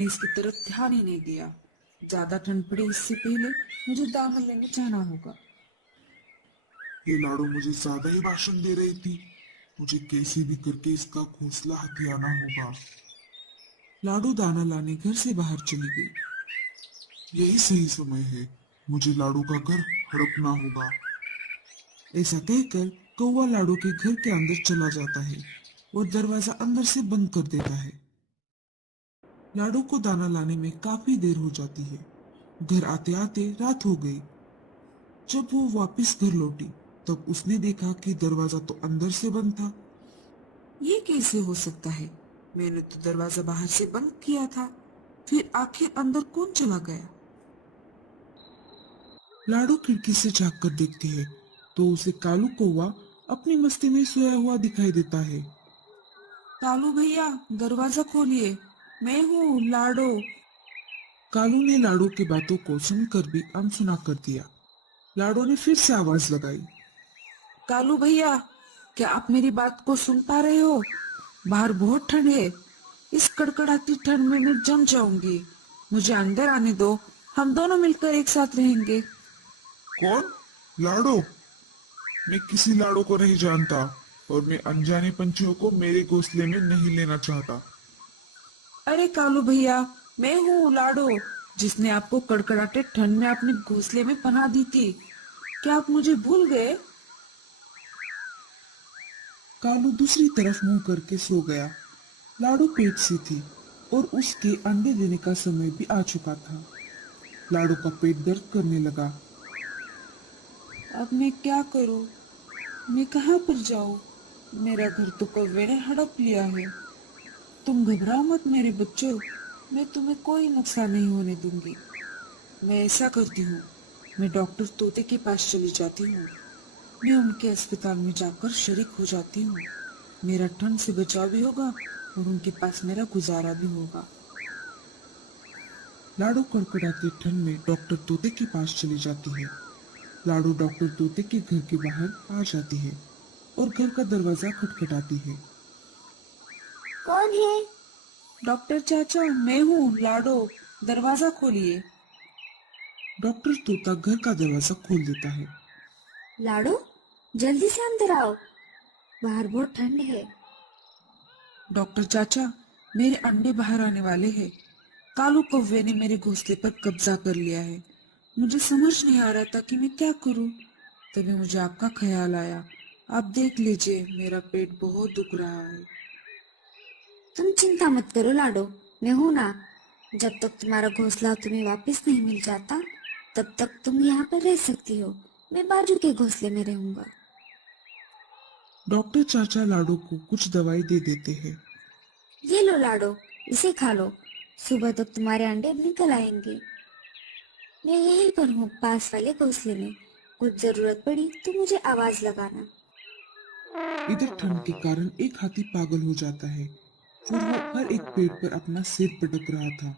इसकी तरफ ध्यान ही नहीं दिया। ज्यादा ठंड पड़े इससे पहले मुझे दाना लेने जाना होगा। ये लाडो मुझे ज्यादा ही भाषण दे रही थी। मुझे कैसे भी करके इसका घोंसला हथियाना होगा। लाडो दाना लाने घर से बाहर चली गई। यही सही समय है। मुझे लाडो का घर हड़पना होगा। ऐसा कहकर कौवा लाडो के घर के अंदर चला जाता है और दरवाजा अंदर से बंद कर देता है। लाडो को दाना लाने में काफी देर हो जाती है। घर आते आते रात हो गई। जब वो वापस घर लौटी तब उसने देखा कि दरवाजा तो अंदर से बंद था। ये कैसे हो सकता है? मैंने तो दरवाजा बाहर से बंद किया था। फिर आखिर अंदर कौन चला गया? लाडो खिड़की से झांक कर देखती है तो उसे कालू कौवा अपनी मस्ती में सोया हुआ दिखाई देता है। कालू भैया, दरवाजा खोलिए, मैं हूँ लाडो। कालू ने लाडो की बातों को सुनकर भी अनसुना कर दिया। लाडो ने फिर से आवाज लगाई। कालू भैया, क्या आप मेरी बात को सुन पा रहे हो? बाहर बहुत ठंड है। इस कड़कड़ाती ठंड में मैं जम जाऊंगी। मुझे अंदर आने दो। हम दोनों मिलकर एक साथ रहेंगे। कौन? लाडो? मैं किसी लाडो को नहीं जानता और मैं अनजाने पंछियों को मेरे घोंसले में नहीं लेना चाहता। अरे कालू भैया, मैं हूँ लाडो, जिसने आपको कड़कड़ाते ठंड में अपने घोंसले में पनाह दी थी। क्या आप मुझे भूल गए? कालू दूसरी तरफ मुंह करके सो गया। लाडो पेट से थी और उसके अंडे देने का समय भी आ चुका था। लाडो का पेट दर्द करने लगा। अब मैं क्या करूँ? मैं कहाँ पर जाऊँ? मेरा घर तो कौवे ने हड़प लिया है। तुम घबराओ मत मेरे बच्चों, मैं तुम्हें कोई नुकसान नहीं होने दूंगी। मैं ऐसा करती हूँ, मैं डॉक्टर तोते के पास चली जाती हूँ। मैं उनके अस्पताल में जाकर शरीक हो जाती हूँ। मेरा ठंड से बचाव भी होगा और उनके पास मेरा गुजारा भी होगा। लाडो कड़कड़ाती ठंड में डॉक्टर तोते के पास चली जाती है। लाडो डॉक्टर तोते के घर के बाहर आ जाती है और घर का दरवाजा खटखटाती है। कौन है? डॉक्टर चाचा, मैं हूँ लाडो, दरवाजा खोलिए। डॉक्टर तोता घर का दरवाजा खोल देता है। लाडो, जल्दी से अंदर आओ, बाहर बहुत ठंड है। डॉक्टर चाचा, मेरे अंडे बाहर आने वाले हैं। कालू कौवे ने मेरे घोंसले पर कब्जा कर लिया है। मुझे समझ नहीं आ रहा था कि मैं क्या करूं। तभी मुझे आपका ख्याल आया। आप देख लीजिए, मेरा पेट बहुत दुख रहा है। तुम चिंता मत करो लाडो, मैं हूं ना। जब तक तुम्हारा घोंसला तुम्हें वापस नहीं मिल जाता, तब तक तुम यहाँ पर रह सकती हो। मैं बाजू के घोंसले में रहूंगा। डॉक्टर चाचा लाडो को कुछ दवाई दे देते हैं। ये लो लाडो, इसे खा लो। सुबह तक तुम्हारे अंडे निकल आएंगे। मैं यहीं पर हूँ, पास वाले घोंसले में। कुछ जरूरत पड़ी तो मुझे आवाज लगाना। इधर ठंड के कारण एक हाथी पागल हो जाता है। फिर वो हर एक पेड़ पर अपना सिर पटक रहा था।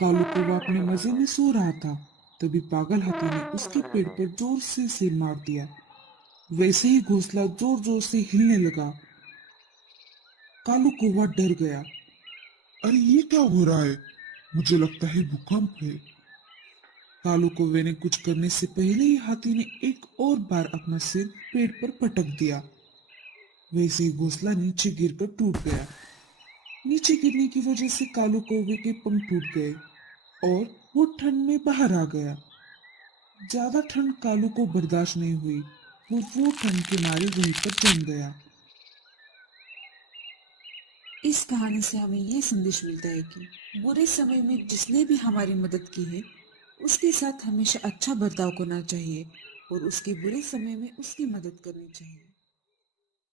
कालू कौवा अपने मजे में सो रहा था। तभी पागल हाथी ने उसके पेड़ पर जोर से सिर मार दिया। वैसे ही घोंसला जोर जोर से हिलने लगा। कालू कौवा डर गया। अरे ये क्या हो रहा है? मुझे लगता है भूकंप है। कालू कौवे ने कुछ करने से पहले ही हाथी ने एक और बार अपना सिर पेड़ पर पटक दिया। वैसे ही घोंसला नीचे गिरकर टूट गया। नीचे गिरने की वजह से कालू कौवे के पंख टूट गए और वो ठंड में बाहर आ गया। ज्यादा ठंड कालू को बर्दाश्त नहीं हुई और वो ठंड के मारे वहीं पर जम गया। इस कहानी से हमें ये संदेश मिलता है कि बुरे समय में जिसने भी हमारी मदद की है, उसके साथ हमेशा अच्छा बर्ताव करना चाहिए और उसके बुरे समय में उसकी मदद करनी चाहिए।